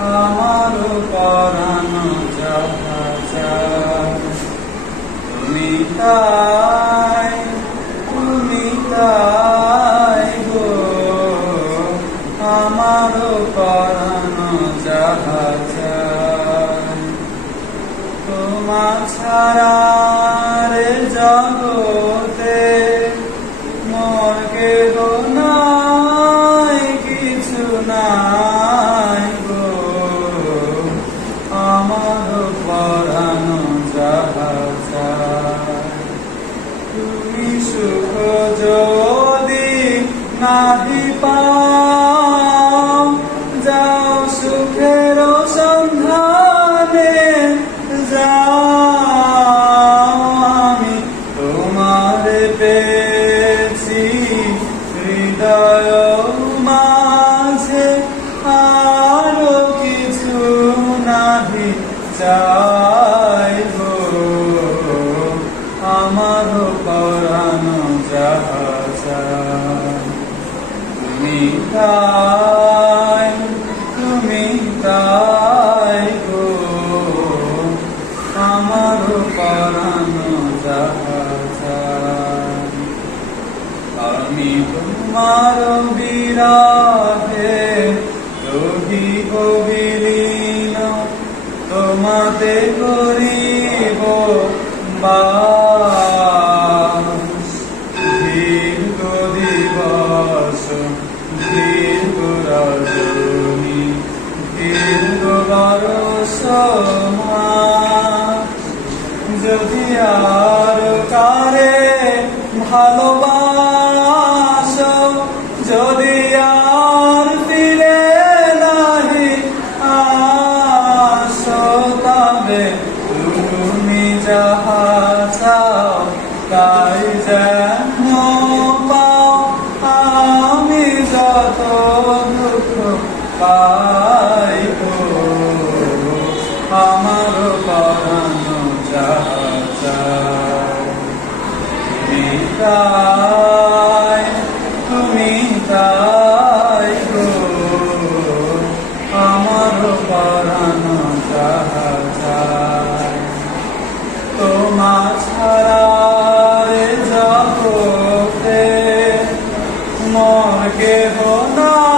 আমার পরাণ যাহা চায় তুমি তাই গো, আমার পরাণ যাহা চায় তোমা ছাড়া রে জগতে মোর কেহ নাই, কিছু নাই গো, আমার পরাণ যাহা চায় তুমি সুখ যদি নাহি পাও, যাও সুখের সন্ধানে যাও, আমি তোমার পেয়েছি হৃদয় মাঝে, আরো কিছু নাহি চাই গো, আমার পরাণ যাহা চায় তুমি তাই গো, আমার পরাণ যাহা চায় আমি তোমার বিরাহে রহিব বিলীন, তোমাতে করিব বাস, দীর্ঘ দিবস দীর্ঘ রজনী দীর্ঘ বরষ মাস, যদি আর কারে ভালোবাসো, যদি আর ফিরে নাহি আসো, তবে তুমি যাহা চাও তাই যেন পাও, আমি যত দুঃখ পাই গো, আমার পরাণ যাহা চায় তুমি তাই গো, আমার পরাণ যাহা চায় তোমা ছাড়া রে জগতে মোর কেহ নাই।